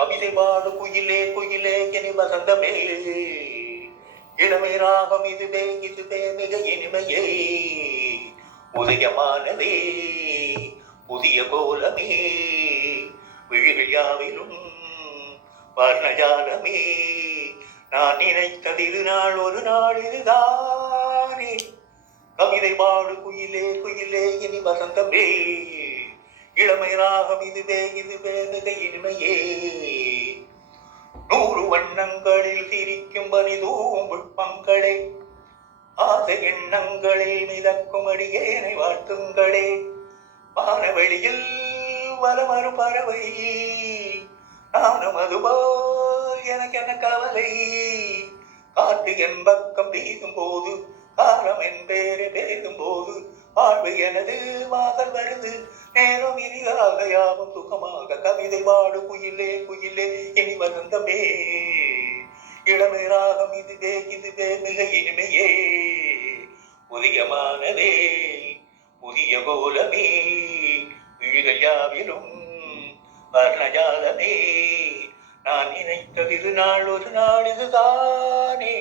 கவிதை பாடு குயிலே குயிலே இனி வசந்தமே, இளமை ராகம் இதுவே இதுவே மிக இனிமையே, உதயமானதே புதிய கோலமே, விழிகள் யாவிலும் வர்ணஜாலமே, நான் நினைத்தது இது நாள் ஒரு நாள் இதுதானே. கவிதை பாடு குயிலே குயிலே இனி வசந்தமே, இளமை ராகம் இதுவே இதுவே மிக இனிமையே, 100 வண்ணங்களில் சிரிக்கும் பரிதூம் புட்பங்களே, ஆசை எண்ணங்களில் மிதக்கும் அடியேனை வாழ்த்துங்களே, வானவெளியில் வலமறு பறவை நானும் அதுபோல் எனக்கு என்ன கவலை, காற்று என் பக்கம் வீசும் போது காலம் என் பேரை பேசும் போது வாழ்வு எனது வாசல் வருது, நேரம் இனிதாக யாவும் சுகமாக. கவிதை பாடு குயிலே குயிலே இனி வசந்தமே, இளமை ராகம் இதுவே இதுவே மிக இனிமையே, உதயமானதே புதிய கோலமே, விழிகள் யாவிலும் வர்ணஜாலமே, நான் நினைத்தது இது நாள் ஒரு நாள் இதுதானே.